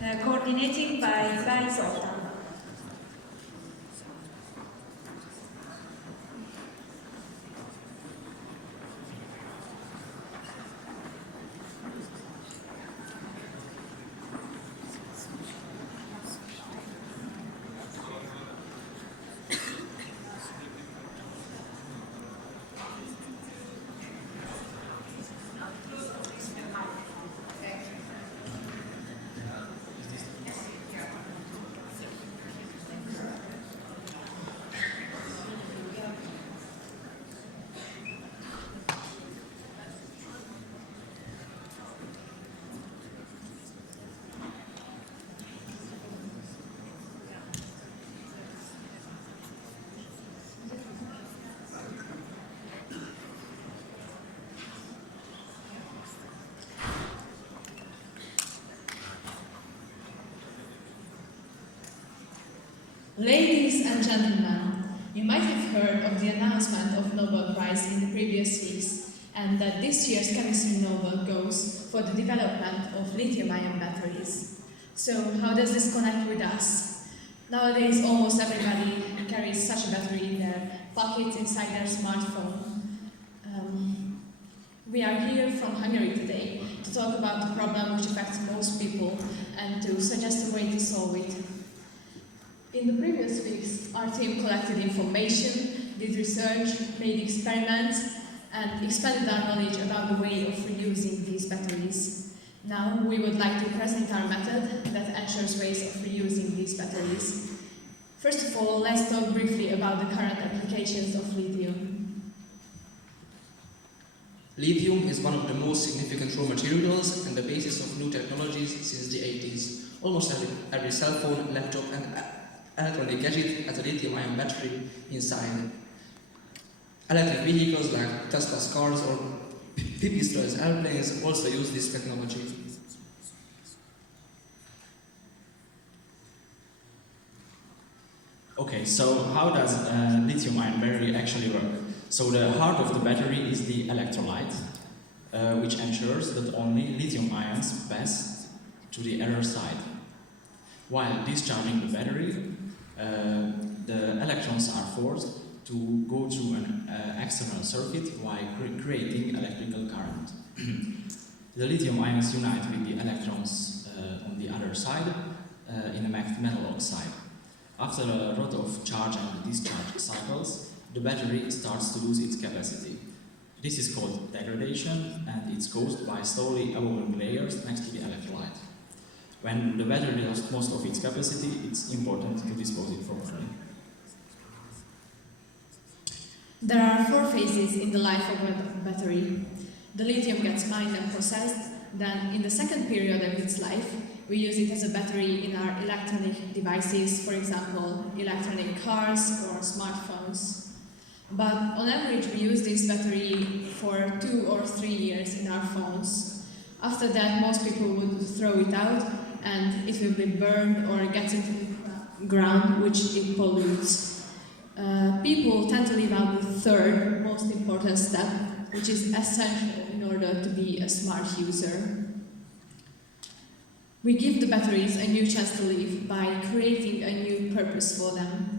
coordinating by Zoltán. Ladies and gentlemen, you might have heard of the announcement of Nobel Prize in the previous weeks, and that this year's Chemistry Nobel goes for the development of lithium-ion batteries. So how does this connect with us? Nowadays, almost everybody carries such a battery in their pockets inside their smartphone. We are here from Hungary today to talk about the problem which affects most people and to suggest a way to solve it. In the previous weeks, our team collected information, did research, made experiments, and expanded our knowledge about the way of reusing these batteries. Now, we would like to present our method that ensures ways of reusing these batteries. First of all, let's talk briefly about the current applications of lithium. Lithium is one of the most significant raw materials and the basis of new technologies since the 80s. Almost every cell phone, laptop, and electronic gadget has a lithium-ion battery inside. Electric vehicles like Tesla's cars or Pipistrel's airplanes also use this technology. Okay, so how does a lithium-ion battery actually work? So the heart of the battery is the electrolyte, which ensures that only lithium ions pass to the other side. While discharging the battery, the electrons are forced to go through an external circuit while creating electrical current. The lithium ions unite with the electrons on the other side in a metal oxide. After a lot of charge and discharge cycles, the battery starts to lose its capacity. This is called degradation, and it's caused by slowly evolving layers next to the electrolyte. When the battery lost most of its capacity, it's important to dispose it properly. There are 4 phases in the life of a battery. The lithium gets mined and processed, then in the second period of its life, we use it as a battery in our electronic devices, for example, electronic cars or smartphones. But on average, we use this battery for 2 or 3 years in our phones. After that, most people would throw it out and it will be burned or get into the ground, which it pollutes. People tend to leave out the third most important step, which is essential in order to be a smart user. We give the batteries a new chance to live by creating a new purpose for them.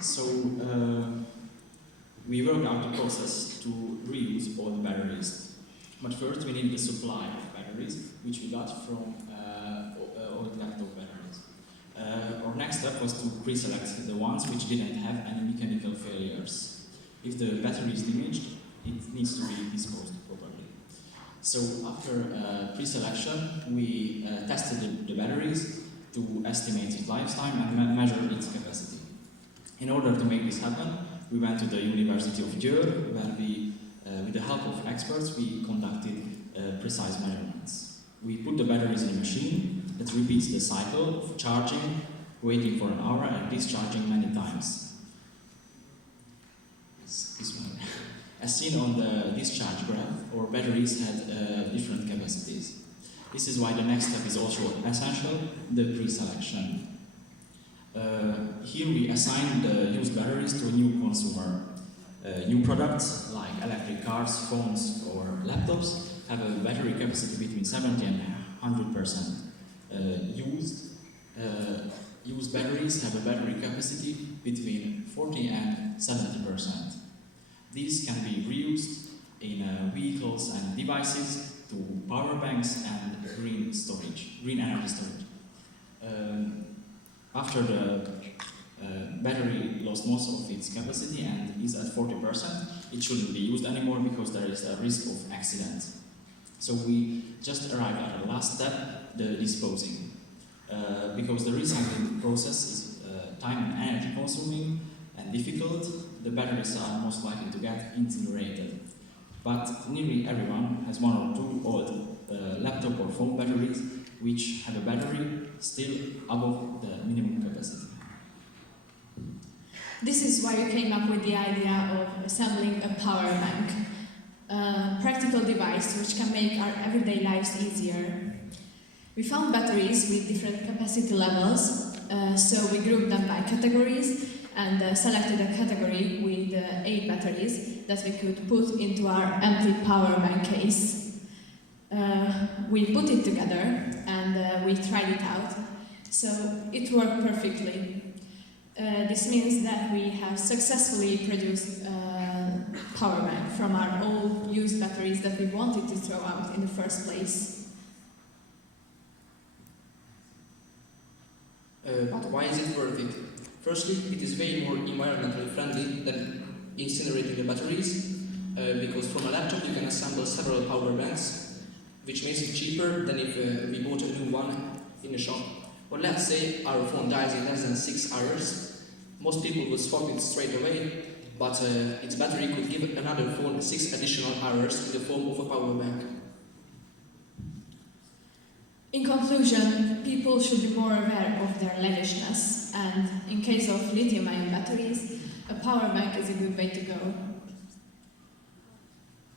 So we work out the process to reuse all the batteries. But first we need the supply of batteries, which we got from old laptop batteries. Our next step was to pre-select the ones which didn't have any mechanical failures. If the battery is damaged, it needs to be disposed properly. So after pre-selection, we tested the batteries to estimate its lifetime and measure its capacity. In order to make this happen, we went to the University of Győr, where we, with the help of experts, we conducted precise measurements. We put the batteries in a machine that repeats the cycle of charging, waiting for an hour, and discharging many times. This one. As seen on the discharge graph, our batteries had different capacities. This is why the next step is also essential, the pre-selection. Here we assign the used batteries to a new consumer. New products like electric cars, phones or laptops have a battery capacity between 70 and 100%. Used batteries have a battery capacity between 40 and 70%. These can be reused in vehicles and devices to power banks and green energy storage. After the battery lost most of its capacity and is at 40%, it shouldn't be used anymore because there is a risk of accident. So we just arrived at the last step, the disposing. Because the recycling process is time and energy consuming and difficult, the batteries are most likely to get incinerated. But nearly everyone has one or two old laptop or phone batteries which have a battery still above the minimum capacity. This is why we came up with the idea of assembling a power bank, a practical device which can make our everyday lives easier. We found batteries with different capacity levels, so we grouped them by categories and selected a category with 8 batteries that we could put into our empty power bank case. We put it together and we tried it out, so it worked perfectly. This means that we have successfully produced a power bank from our old used batteries that we wanted to throw out in the first place. But why is it worth it? Firstly, it is way more environmentally friendly than incinerating the batteries, because from a laptop you can assemble several power banks, which makes it cheaper than if we bought a new one in a shop. Or let's say our phone dies in less than 6 hours. Most people would swap it straight away, but its battery could give another phone 6 additional hours in the form of a power bank. In conclusion, people should be more aware of their lavishness, and in case of lithium-ion batteries, a power bank is a good way to go.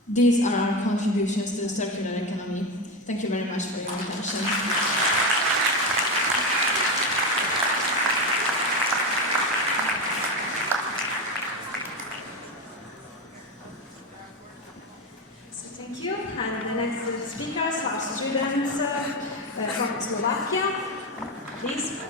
These are our contributions to the circular economy. Thank you very much for your attention. Thank you. And the next speakers are students from Slovakia. Please.